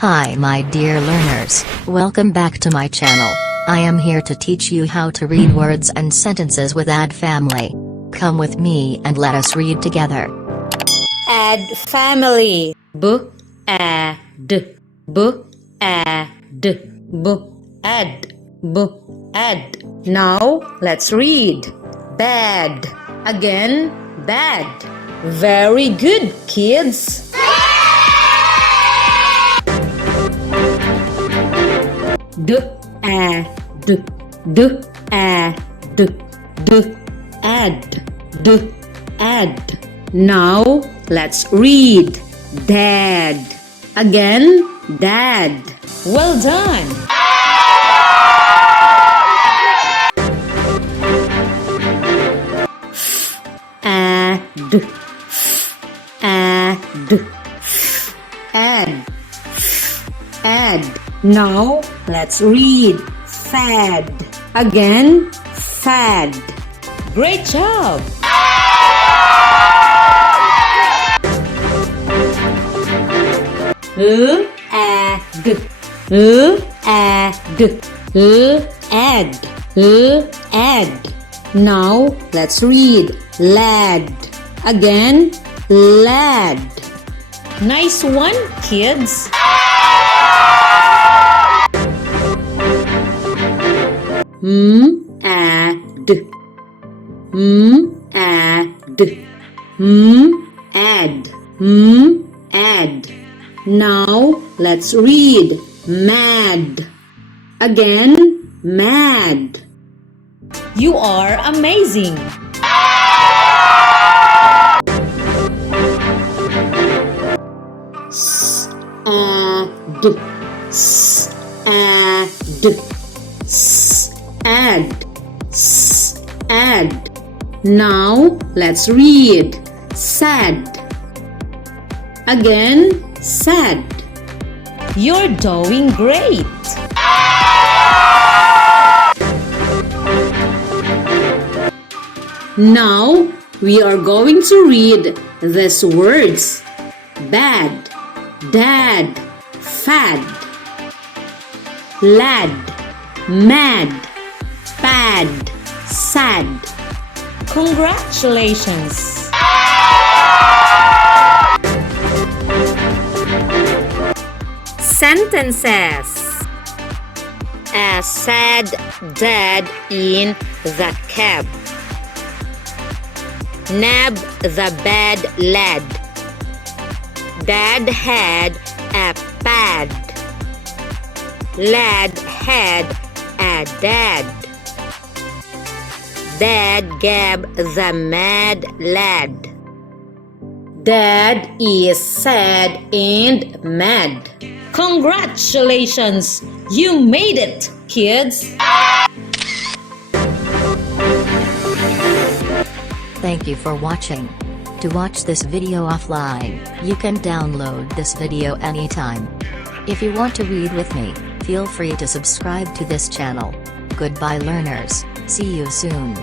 Hi my dear learners, welcome back to my channel. I am here to teach you how to read words and sentences with add family. Come with me and let us read together. Add family. Add. Add. Now let's read. Bad. Again, bad. Very good, kids. Add. Now let's read. Dad. Again, dad. Well done. Add. Now let's read. Fad. Again, fad. Great job. Add. Now let's read. Lad. Again, lad. Nice one, kids. Add. Now let's read. Mad. Again, mad. You are amazing. Add. Now let's read. Sad. Again, sad. You're doing great. Now we are going to read these words. Bad, dad, fad, lad, mad, bad, sad. Congratulations! Sentences. A sad dad in the cab. Nab the bad lad. Dad had a pad. Lad had a dad. Dad gave the mad lad. Dad is sad and mad. Congratulations! You made it, kids! Thank you for watching. To watch this video offline, you can download this video anytime. If you want to read with me, feel free to subscribe to this channel. Goodbye learners, see you soon.